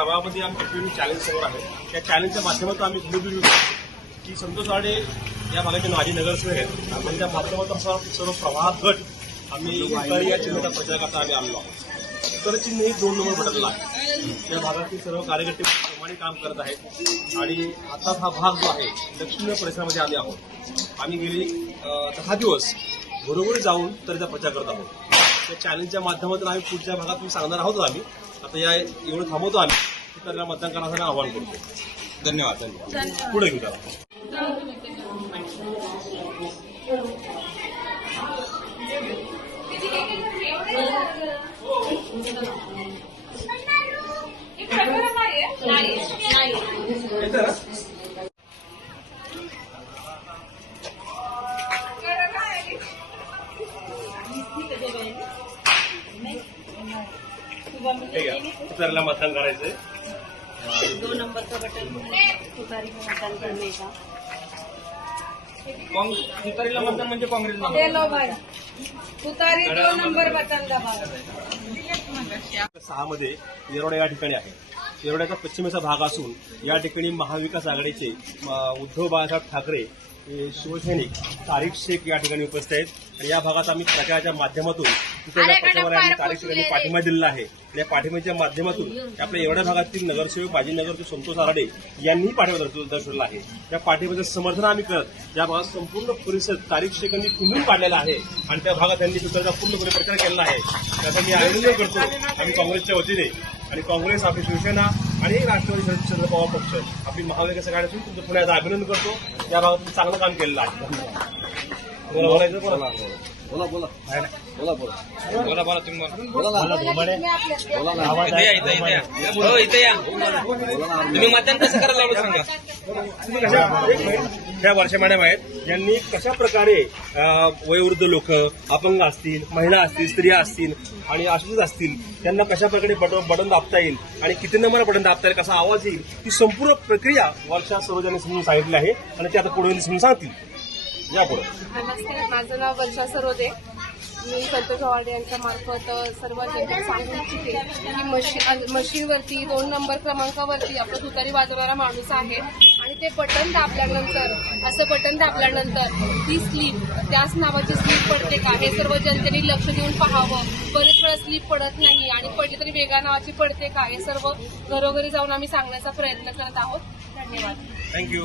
प्रभागामध्ये आमची चॅलेंज समोर आहे. त्या चॅलेंजच्या माध्यमातून आम्ही घरोघरी की संतोष वाडे या भागाचे माजी नगरसेवक आहेत. आपण त्या माध्यमातून सर्व प्रभाग गट आम्ही तुतारी या चिन्हाचा प्रचार करता आम्ही आलो आहोत. तुतारी चिन्ह हे 2 नंबर बटनला आहे. या भागातील सर्व कार्यकर्ते प्रमाणे काम करत आहेत आणि आता हा भाग जो आहे दक्षिण परिसरामध्ये आले आहोत. आम्ही गेली 10 दिवस घरोघरी जाऊन तुतारीचा प्रचार करत आहोत. त्या चॅलेंजच्या माध्यमातून आम्ही पुढच्या भागात सांगणार आहोत. आम्ही आता या एवढं थांबवतो. आम्ही तुतारीला मतदान करण्यासाठी आवाहन करतो. धन्यवाद. पुढे घेऊ. तुतारीला मतदान करायचंय. 2 नंबरचं बटन तुतारी मतदान करणे का? तुतारीला मतदान म्हणजे काँग्रेसला. तुतारी 2 नंबर बटन दबाव. 6 मध्ये येरवडा या ठिकाणी आहे. येरवड्याचा पश्चिमेचा भाग असून या ठिकाणी महाविकास आघाडीचे उद्धव बाळासाहेब ठाकरे शिवसैनिक तारिक शेख या ठिकाणी उपस्थित आहेत. आणि या भागात आम्ही प्रचाराच्या माध्यमातून तारिक शेख यांनी पाठिंबा दिलेला आहे. या पाठिंब्याच्या माध्यमातून आपल्या एवढ्या भागातील नगरसेवक माजी नगरसेवक संतोष आराडे यांनीही पाठिंबा दर्शवला आहे. या पाठिंब्याचं समर्थन आम्ही करत या भागात संपूर्ण परिसर तारिक शेख यांनी कुंभून काढलेला आहे आणि त्या भागात त्यांनी तुतारीचा पूर्णपणे प्रचार केलेला आहे. त्याचा मी अभिनंदन करतो. आम्ही काँग्रेसच्या वतीने आणि काँग्रेस आपली शिवसेना आणि राष्ट्रवादी शरद पवार पक्ष आपली महाविकास आघाडी असून तुमचं पुण्याचं अभिनंदन करतो. या भागात चांगलं काम केलेलं आहे. बोलायचं बोला बोला बोला बोला बोला बोला तुम्ही तुम्ही मतदान कसं करायला लावलं सांगा. त्या वर्षा मॅडम आहेत यांनी कशा प्रकारे वयोवृद्ध लोक अपंग असतील, महिला असतील, स्त्रिया असतील आणि अशीच असतील त्यांना कशा प्रकारे बटन दाबता येईल आणि किती नंबर बटन दाबता येईल, कसा आवाज येईल, ही संपूर्ण प्रक्रिया वर्षा सरोजाने समजून सांगितली आहे आणि ते आता पुढे समजून सांगतील. या पुढे. नमस्कार, माझं नाव वर्षा सरोदे. मी संतोष वाडे यांच्या मार्फत सर्व जनतेला सांगू इच्छिते की मशीनवरती 2 नंबर क्रमांकावरती आपलं तुतारी वाजवणारा माणूस आहे आणि ते बटन दाबल्यानंतर असं बटन दाबल्यानंतर ती स्लीप त्याच नावाची स्लीप पडते का हे सर्व जनतेने लक्ष देऊन पाहावं. बरेच वेळा स्लीप पडत नाही आणि पडली तरी वेगळ्या नावाची पडते का हे सर्व घरोघरी जाऊन आम्ही सांगण्याचा प्रयत्न करत आहोत. धन्यवाद. थँक्यू.